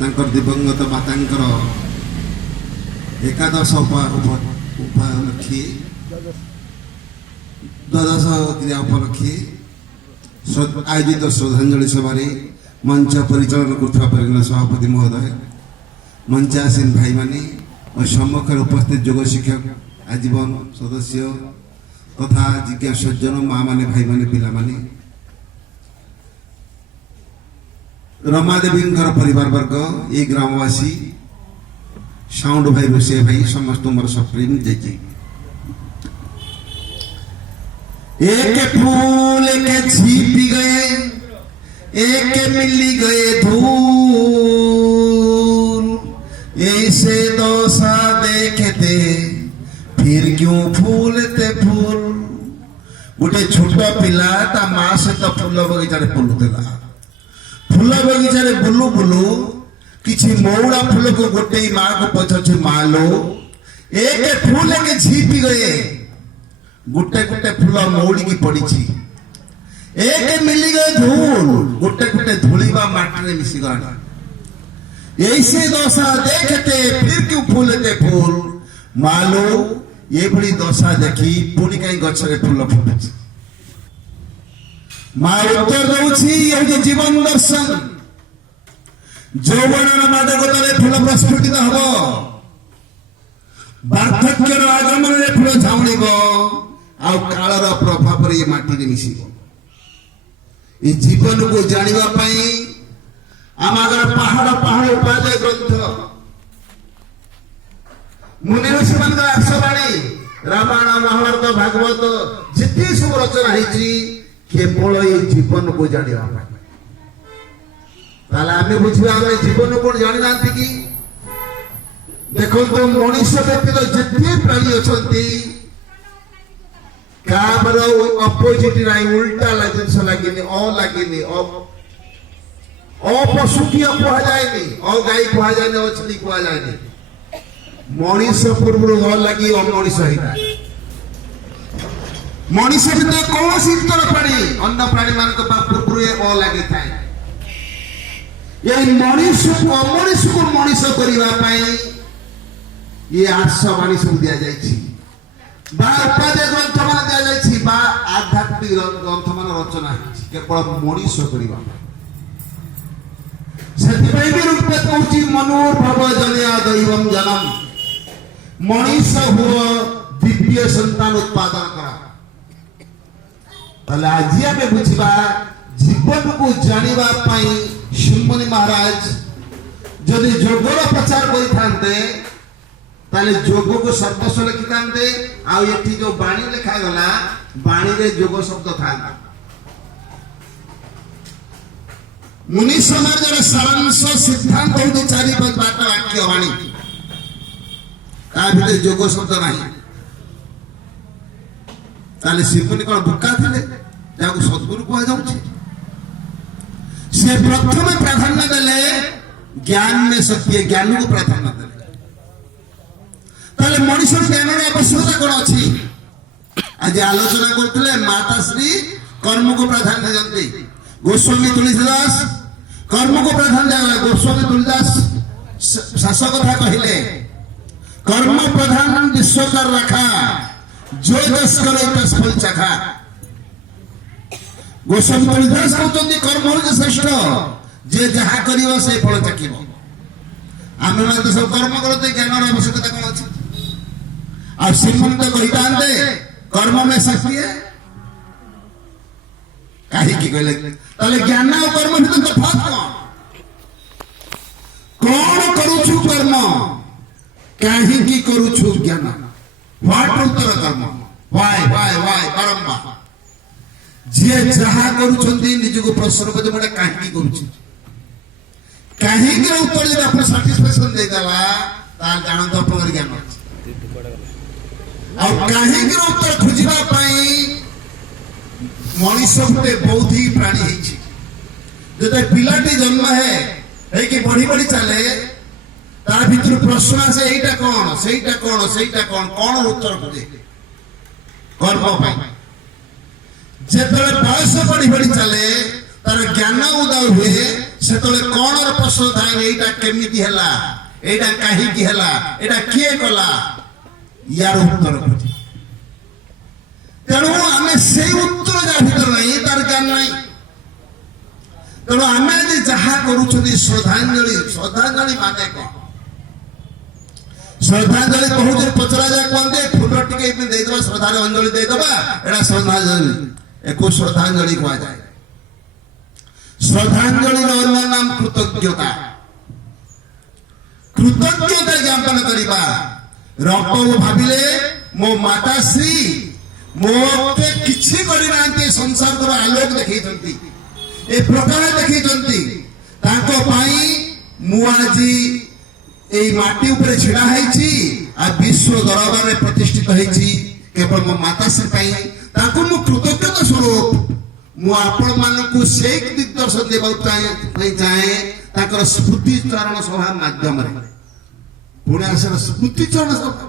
दिवंगत माता एकादश उपलक्षे द्वादश क्रिया उपलक्षे आयोजित श्रद्धांजलि सभा मंच परिचालन कर सभापति महोदय मंचासीन भाई माने और सम्मुख उपस्थित योग शिक्षक आजीवन सदस्य तथा जिज्ञा सज्जन माँ माने भाई माने पिला माने रमादेवी परिवार वर्ग ये ग्रामवासी साउंड भाई रोसे भाई समस्त मोर सप्रेम जय एक फूल के छिपी गए एक मिली गए धूल ऐसे दोसा देखते फिर क्यों फूलते फूल गोटे छोट पिला ता माँ सहित फूल बगीचा बुलूला फूल बगीचा बुलू बुलू किसी मौड़ा फूल को गोटे माँ को पचार माँ लो एक फूल के छिपी गए गोटे गोटे फूल मौड़ी की पड़ी एक मिली गए धूल गोटे गोटे धूलिबा माटी मिसी गला ऐसे दशा देखते फिर क्यों फूलते फूल मालो ये बड़ी दशा देखी पुणी कहीं गछरे फूल फुटे माँ उत्तर दउछि ये जीवन दर्शन যৌবনের মাদকতারে ফুল প্রস্ফুটিত হব বার্ধক্যর আগমনে ফুল ঝাউড়িব আর কালর প্রভাବରେ এই মাটিরে মিশিব এই জীবনକୁ জানিবা পাই আমাদের পাহাড় পাহাড় উপাদেয় গ্রন্থ মুনি ঋষিমানଙ୍କର ଆଶବାଣୀ ରାମାୟଣ ମହାଭାରତ ଭାଗବତ ଯେତେ ସବୁ ରଚନା ହେଇଛି କେବଳ এই জীবনକୁ ଜାଣିବା ପାଇଁ ताला आमे बुझिबा आमे जीवन कोन जानि नांती कि देखो तो मनुष्य व्यक्ति तो जितने प्राणी अछंती काबर अपोजिट नाही उल्टा जिनस लागिनी अ लागिनी अ पशु की कुआ जाएनी अ गाई कुआ जाएनी अ छली कुआ जाएनी मनुष्य पूर्व अ लागी अ मनुष्य हिता मनुष्य भितर कौन सिस्तर प्राणी अन्य प्राणी मान को पूर्व अ लागी थाए ये मनुष्य को अमनुष्य को मनुष्य करिवा पाई ये आश्रवाणी सब दिया जायछि बा उपादेय ग्रंथ मान दिया जायछि बा आध्यात्मिक ग्रंथ मान रचना होछि केवल मनुष्य करिवा सेति पई भी रूपे कहछि मनोर भव जनिया दैवम जनम मनुष्य हुआ दिव्य संतान उत्पादन करा तले आज हमें बुझिबा जीवन को जानिबा पाई शिवमुनि महाराज जदि जोगर प्रचार करते जोग को सर्वस्व लिखिते आठी जो बाणी लिखा गला बाणी रे जोग शब्द था मुनि समाज सारांश सिद्धांत होती चारि पांच वाक्य बाणी भीतर जोग शब्द नहीं शिवमुनि कौन बुका थे सद्गुरु कह जाऊँ से प्रथम प्राधान्य देले ज्ञान में शक्ति ज्ञान को प्राधान्य देले ताले मनुष्य ज्ञान आवश्यकता कौन अच्छी आज आलोचना करते माता श्री कर्म को प्राधान्य देते गोस्वामी तुलसीदास कर्म को प्राधान्य दिया गोस्वामी तुलसीदास शासक कथा कहले कर्म प्रधान विश्व कर रखा जो जस करे तस फल चखा गोस्वामी तुलसीदास कहते कर्म होचे श्रेष्ठ जे जहा करियो से फल चखिबो आमे माने तो सब कर्म करते ज्ञान आवश्यकता कौन अछि आ श्रीमंत तो कहितांते कर्म में शक्ति है काहे की कहले ताले ज्ञान और कर्म भितर तफात कौन करूछु कर्म काहे की करूछु ज्ञान व्हाट उत्तर कर्म वाय परम्परा जे जहा करूछंती निजको प्रश्न को जे बडा काहे की करूछ काहे के उत्तर जे अपन सैटिस्फैक्शन दे देला तार जान तो अपन ज्ञान और काहे के उत्तर खोजिबा पई मनुष्य गुटे बौद्धिक प्राणी हिची जते पिलाटी जन्म है कि बढ़ी बढ़ी चले तार भीतर प्रश्न आसे एटा कोन सेटा कोन उत्तर खोजे कर्म पई जेतले बयस बढ़ी बढ़ी चले तार ज्ञान उदय हुए ସେତେବେଳେ କଣ ପ୍ରଶ୍ନ ଥାଏ ଏଇଟା କେମିତି ହେଲା ଏଇଟା କାହିଁକି ହେଲା ଏଇଟା କିଏ କଲା ইয়ার উত্তর খোঁজে তেଣୁ ଆମେ ସେଇ ଉତ୍ତର ଯାହା ଭିତରେ ନାହିଁ ତାର ଜ୍ଞାନ ନାହିଁ ତେଣୁ ଆମେ ଆଜି ଯାହା କରୁଛନ୍ତି ଶ୍ରଦ୍ଧାଞ୍ଜଳି ମାନେ କଣ ଶ୍ରଦ୍ଧାଞ୍ଜଳି କହୁଛେ ପଚରା ଯାଏ କୁହନ୍ତି ଫୁଲ ଟିକେ ଦେଇଦେବା ଶ୍ରଦ୍ଧାରେ ଅଞ୍ଜଳି ଦେଇଦେବା ଏଇଟା ଶ୍ରଦ୍ଧାଞ୍ଜଳି ଏକୁ ଶ୍ରଦ୍ଧାଞ୍ଜଳି କୁହାଯାଏ ଶ୍ରଦ୍ଧାଞ୍ଜଳିର ଅନ୍ୟ ନାମ କୃତଜ୍ଞତା କୃତଜ୍ଞତା ଜ୍ଞାପନ କରିବା ରକ୍ତ ଭାବିଲେ ମୋ ମାତାଶ୍ରୀ ମୋତେ କିଛି କରିନାହାନ୍ତି ସଂସାରର ଆଲୋକ ଦେଖେଇଛନ୍ତି ଏ ପ୍ରକାଶ ଦେଖେଇଛନ୍ତି ତାଙ୍କ ପାଇଁ ମୁଁ ଆଜି এই মাটি উপরে ছিড়া হয়েছি আর বিশ্ব দরবারে প্রতিষ্ঠিত হয়েছি কেবল মো মাতাশ্রী পাই তাকে মু কৃতজ্ঞতা স্বরূপ মু আপন মানকু সেই দিগদর্শন দেবা চাহে তাଙ୍କର ସ୍ମୃତି ଚାରଣ ସଭା ମାଧ୍ୟମରେ ପୁଣି ଆସିବ ସ୍ମୃତି ଚାରଣ ସଭା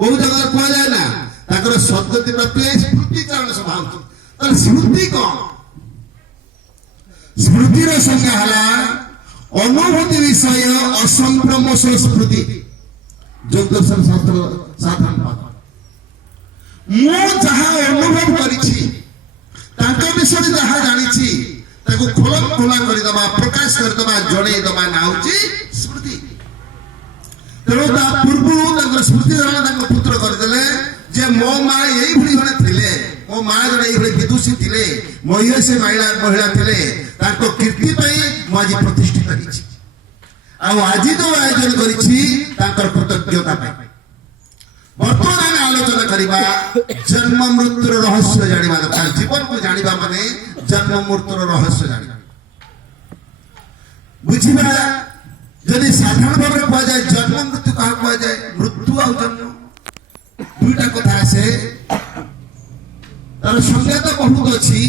ବହୁ ଜାଗାରେ କୁହାଯାଏ ନା ତାଙ୍କର ସଦ୍ଗତି ପ୍ରତି ସ୍ମୃତି ଚାରଣ ସଭା ହଉଛି ତାହେଲେ ସ୍ମୃତି କଣ ସ୍ମୃତିର ସଂଜ୍ଞା ହେଲା অনুভূতি বিষয় অসম্প্রমশ স্মৃতি যোগদর্শন শাস্ত্র সাধারণ পাঠ ମୁଁ ଯାହା ଅନୁଭବ କରିଛି ତାଙ୍କ ବିଷୟରେ ଯାହା ଜାଣିଛି ତାକୁ ଖୋଲମ ଖୋଲା କରିଦେବା ପ୍ରକାଶ କରିଦେବା ଜଣେଇଦେବା ନା ହେଉଛି ସ୍ମୃତି ତେଣୁ ତା ପୂର୍ବରୁ ତାଙ୍କର ସ୍ମୃତି ଜଣେ ତାଙ୍କ ପୁତ୍ର କରିଦେଲେ ଯେ ମୋ ମା ଏଇଭଳି ଜଣେ ଥିଲେ ମୋ ମା ଜଣେ ଏଇଭଳି ବିଦୁଷୀ ଥିଲେ ମହିଷୀ ମହିଳା ଥିଲେ ତାଙ୍କ କୀର୍ତ୍ତି ପାଇଁ ମୁଁ ଆଜି ପ୍ରତିଷ୍ଠିତ ହେଇଛି ଆଉ ଆଜି ଯୋଉ ଆୟୋଜନ କରିଛି ତାଙ୍କର କୃତଜ୍ଞତା ପାଇଁ ବର୍ତ୍ତମାନ ଆମେ ଆଲୋଚନା କରିବା ଜନ୍ମ ମୃତ୍ୟୁର ରହସ୍ୟ ଜାଣିବା ଦରକାର ଜୀବନକୁ ଜାଣିବା ମାନେ ଜନ୍ମ ମୃତ୍ୟୁର ରହସ୍ୟ ଜାଣିବା ବୁଝିବା ଯଦି ସାଧାରଣ ଭାବରେ କୁହାଯାଏ ଜନ୍ମ ମୃତ୍ୟୁ କାହାକୁ କୁହାଯାଏ ମୃତ୍ୟୁ ଆଉ ଜନ୍ମ ଦୁଇଟା କଥା ଆସେ ତାର ସଂଜ୍ଞା ତ ବହୁତ ଅଛି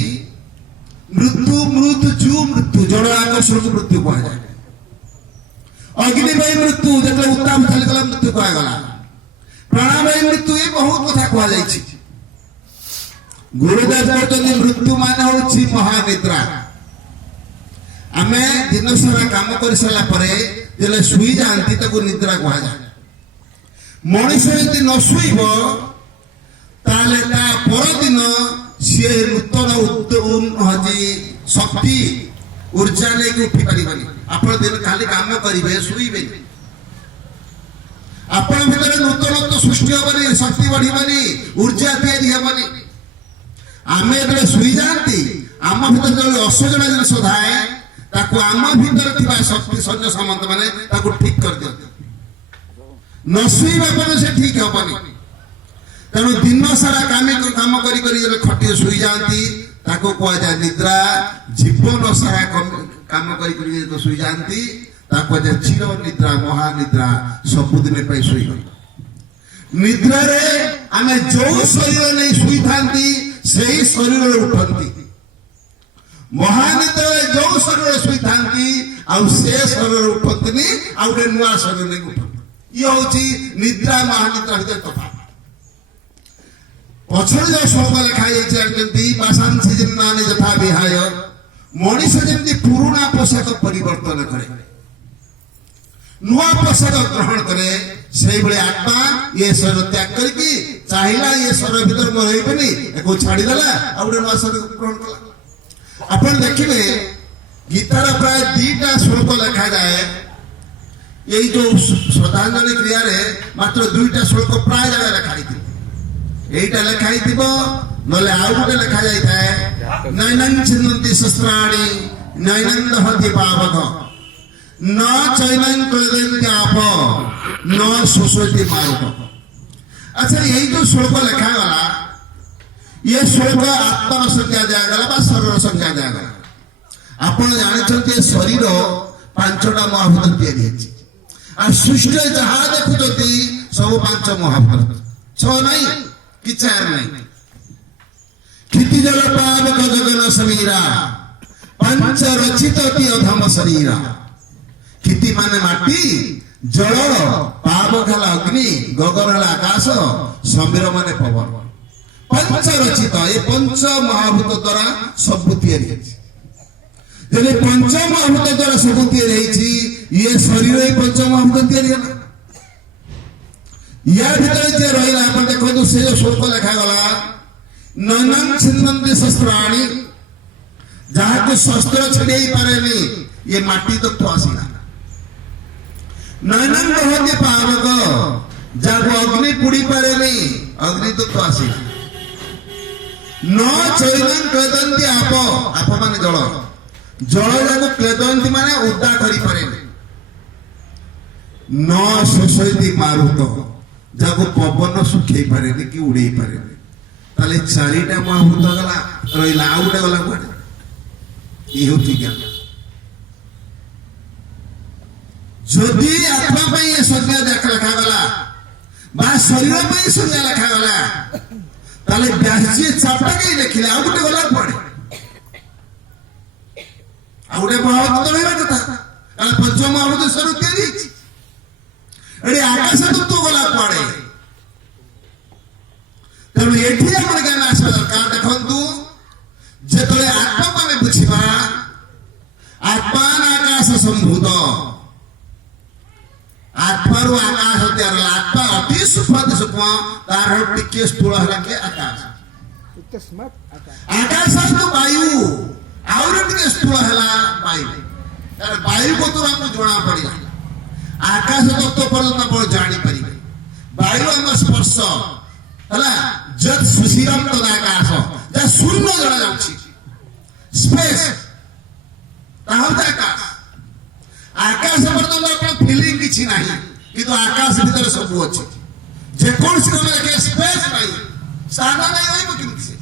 মৃত্যু মৃত্যু মৃত্যু জড় আকর্ষণକୁ মৃত্যু କୁହାଯାଏ ଅଗ୍ନିବାୟୁ ମୃତ୍ୟୁ ଯେତେବେଳେ ଉତ୍ତାପ ଚାଲିଗଲା ମୃତ୍ୟୁ କୁହାଗଲା ପ୍ରାଣବାୟୁ ମୃତ୍ୟୁ ଏ ବହୁତ କଥା କୁହାଯାଇଛି ଗୁରୁଦେବ କହୁଛନ୍ତି ମୃତ୍ୟୁ ମାନେ ହଉଛି ମହାନିଦ୍ରା ଆମେ ଦିନ ସାରା କାମ କରିସାରିଲା ପରେ ଯେତେବେଳେ ଶୋଇ ଯାଆନ୍ତି ତାକୁ ନିଦ୍ରା କୁହାଯାଏ ମଣିଷ ଯଦି ନ ଶୋଇବ ତାହେଲେ ତା ପରଦିନ ସିଏ ନୂତନ ଶକ୍ତି ऊर्जा लेके उठी पारिबानी आपण दिन खाली काम करिवे सुइबेनी आपण भितर नूतनत्व सृष्टि होबनी शक्ति बढ़िबानी ऊर्जा तैयारी होबनी आमे बे सुई जानती आम भितर जो असजणा जिनस थाए ताको आम भितर थिबा शक्ति सैन्य सामंत माने ताको ठीक कर दियंती न सुइबा पर से ठीक होबनी तेणु दिन सारा काम करी खटी सुई जाती ताको कुआ जाए निद्रा जीवन सारा काम करी तो सुई जाती ताको जे चिर निद्रा महानिद्रा सबुदिन पे सुई निद्रा रे आमे जो शरीर नहीं सुई थांती सही शरीर उठंती महानिद्रा जो शरीर सुई थांती आउ से शरीर उठंतनी आउ रे नुआ शरीर नहीं उठंती ये होची निद्रा महानिद्रा भितर तफात पछर जो श्लोक लिखाई जानते पाषाण सिजन्नानि यथा विहाय मनीष जमी पुराणा पोशाक परिवर्तन करे नुआ पोशाक ग्रहण करे से आत्मा ये शरीर त्याग करके चाहिला ये शरीर भीतर मोर होइबनी एको छाड़ी देला आ उडे नुआ शरीर ग्रहण कला अपन देखिबे गीतार प्राय 2टा श्लोक लिखा जाए यही जो श्रद्धांजलि क्रिया रे मात्र 2टा श्लोक प्राय जगह लिखाई थी এইটা লেখাই দিব নলে আর গোটে লেখা যাই থাকে নয়নং চিন্নন্তি শস্ত্রাণি নয়নং দহতি পাবক ন চৈনং কলদন্তি আপ ন সুসতি মারুক আচ্ছা এই যে শ্লোক লেখা গলা ये श्लोक आत्मा संज्ञा दिया गला बा शरीर संज्ञा दिया गला आपण जानिछन्ते शरीर 5टा महाभूत तैयारी अछि आ सृष्टि जहा देखुछन्ती सब 5 महाभूत 6 नहीं कि 4 नहीं क्षिति जल पावक गगन समीरा पंच रचित अधम शरीरा क्षिति माने माटी जल पावक हला अग्नि गगन हला आकाश समीर माने पवन पंच रचित ये पंच महाभूत द्वारा सब तैयारी जब पंचमहाभूत द्वारा सब तैयारी ये शरीर ही पंचमहाभूत तैयारी या भीतर जे रहिला अपन देखो से जो श्लोक लिखा गला नैनं छिन्नन्ति शस्त्राणि जहाँ को शस्त्र छड़ेई पारेनी ये माटी तक तो आसीना नैनं होते पावक जाको अग्नि पुड़ी पारेनी अग्नि तक तो आसीना न चैनं क्लेदन्ति आप माने जल जल जाको क्लेदन्ति माने उद्दा करी पारेनी न शोषयति मारुत जाको पवन सुखई पारेनी कि उड़ेई पारेनी ताले चारिटा महाभूत गला रहिला आउटा गला कोडे ये होती ज्ञान जदि आत्मा पे ये संज्ञा लिखा गला बा शरीर पे संज्ञा लिखा गला ताले व्यासजी चापटा के लिखिले आउटे गला कोडे आउटे महाभूत तो नहीं कथा कारण पंच महाभूत स्वरूप तेरी अरे आकाश तत्व गला कोडे तेणु एठी हमर ज्ञान आसवा दरकार देखंतु जेतले आत्मा पामे बुझिबा आत्मा आकाश संभूत आत्मारु आकाश त्यार आत्मा अति सूक्ष्म तार टिके स्थूल हला के आकाश आकाश तो वायु आउर टिके स्थूल हला वायु तार वायु को तो हमको जोड़ा पड़िला आकाश तत्व पर्यंत आपण जानि परिबे वायु हम स्पर्श हला जत सुशीलम तद आकाश जा शून्य जणा जाउछि स्पेस ताहु आकाश आकाश पर्यंत आपण फीलिंग किछि नाही किंतु आकाश भीतर सब अछि जे कोन से के स्पेस नाही साना नाही होई किमति से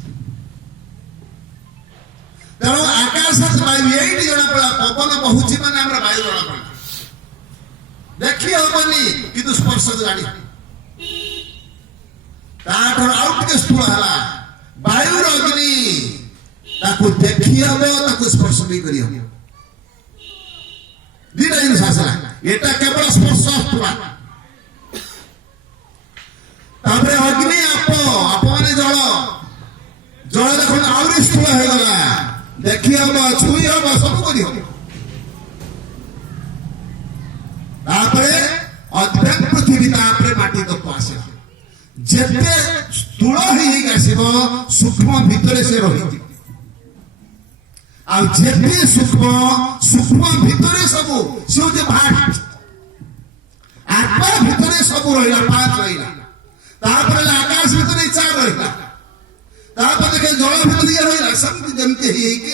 तेणु आकाश वायु एठी जणा पड़ा पवन बहुछि माने हमरा वायु जणा पड़ा देखि होबनी किंतु स्पर्श जानि ताठर आउट के स्थूल हला वायु अग्नि ताकू देखि हबो ताकू स्पर्श भी करी हबो दिना जिनिस आसला एटा केवल स्पर्श स्थूल तापरे अग्नि आप माने जल जल देखो आउरी स्थूल हो गला देखि हबो छुई हबो सब करी हबो तापरे अध्ययन पृथ्वी तापरे माटी तत्व आसे जेते स्थूल ही आसीबो सूक्ष्म भितरे से रही आ जेते सूक्ष्म भितरे सब से जे भाट आत्मा भितरे सब रहिला पांच रहिला तापर आकाश भितरे चार रहिला तापर देखे जल भितरे रहिला सब जमते ही कि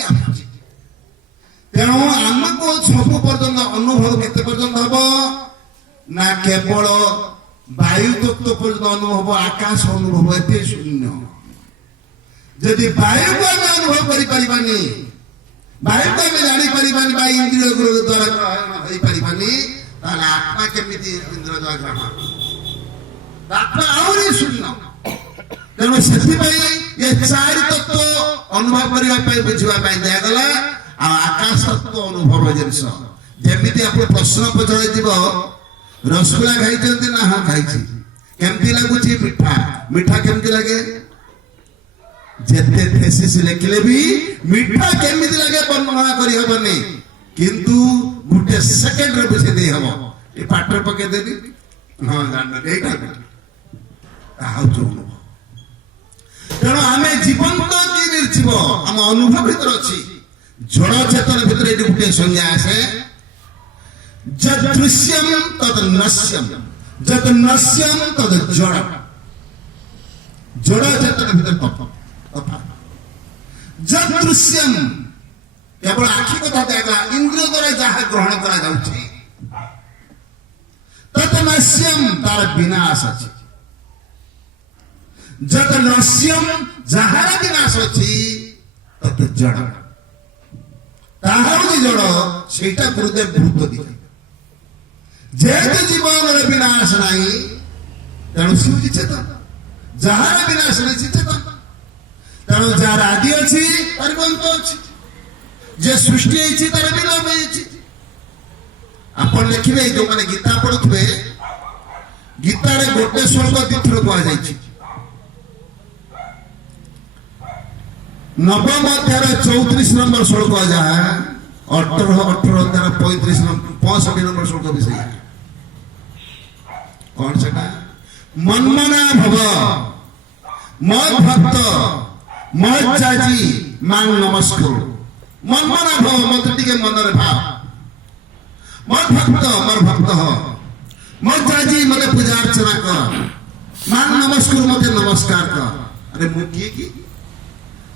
तेणु हमको सब पर्यंत अनुभव केते पर्यंत हबो ना केवल वायु तत्व पर्यंत अनुभव आकाश अनुभव एते शून्य यदि वायु को हम अनुभव करि परिबानी वायु को हम जानि परिबानी बा इंद्रिय गुरु द्वारा होई परिबानी ताले आत्मा केमिति इंद्रिय द्वारा ग्रहण आत्मा आउरी शून्य तेणु सेति पई ये चारि तत्व अनुभव करिया पई बुझिबा पई दिया गला आ आकाश तत्व अनुभव जिनस जेमिति आपण प्रश्न पचळे दिबो रसगुल्ला खाई ना हाँ खाई केमती लगुच मिठा मिठा केमती लगे जेते थेसिस लिखले भी मिठा केमती लगे वर्णना करी हबनी किंतु गुटे सेकंड रे बुझे दे हबो ए पाटर पके देनी हां जान एटा ताऊ जो तेणु आमे जीवंत की निर्जीव हम अनुभव भीतर अछि जड़ चेतन भीतर एटी गुटे संज्ञा आसे जद दृश्यम तद नश्यम जद नश्यम तद जड़ जड़ चेतन भीतर तथा जद दृश्यम केवल आखि कथा देखला इंद्रिय द्वारा जहा ग्रहण करा जाउछि तद नश्यम तार विनाश अछि जद नश्यम जहार विनाश अछि तद जड़ ताहार जड़ सेटा गुरुदेव भूत दिखे जेते जीवन विनाश नहीं तेणु शिव चेतन जहार विनाश नहीं चेतन तेणु जार आदि अच्छी तार अंत अच्छी जे सृष्टि होती तार विलोप होती आपण लिखिबे जो माने गीता पढुथबे गीता रे गोटे श्लोक दिथर कह जायछि नवम अध्याय 34 नंबर श्लोक जा 65 नंबर श्लोक भी सही है। कौन सा मनमना भव मद भक्त मद जाजी मांग नमस्कार मनमना भव मत टिके मनरे भाव मद भक्त मर भक्त हो मद जाजी मते पूजा अर्चना कर मांग नमस्कार मते नमस्कार कर अरे मु की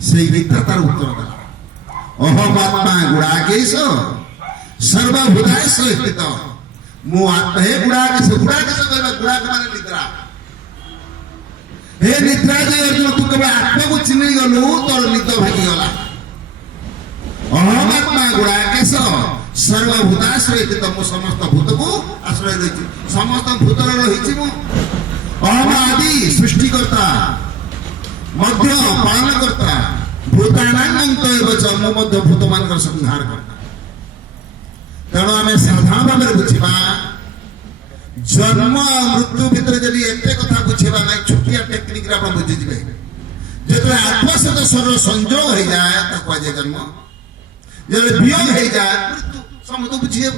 से विद्यातार उत्तर दा अहमात्मा गुणाकेश सर्वभूताय स्थित मु आत्मा हे गुणाकेश कहबा गुणाक माने निद्रा हे निद्रा जे अर्जुन तू केवल आत्मा को चिन्ह गलु तोर निद भागी गला अहमात्मा गुणाकेश सर्वभूताश्रय स्थित मु समस्त भूत को आश्रय देछि समस्त भूत रहिछि मु अहम आदि सृष्टिकर्ता मध्य पालनकर्ता भूतानांत मु मध्य भूत मान संहार करता तेणु आम साधारण भाव में बुझा जन्म मृत्यु भितर जब एते कथा बुझा ना छोटिया टेक्निक बुझीजे जो आत्मा सहित शरीर संजोग हो जाए जन्म जब वियोग हो जाए मृत्यु समझ बुझे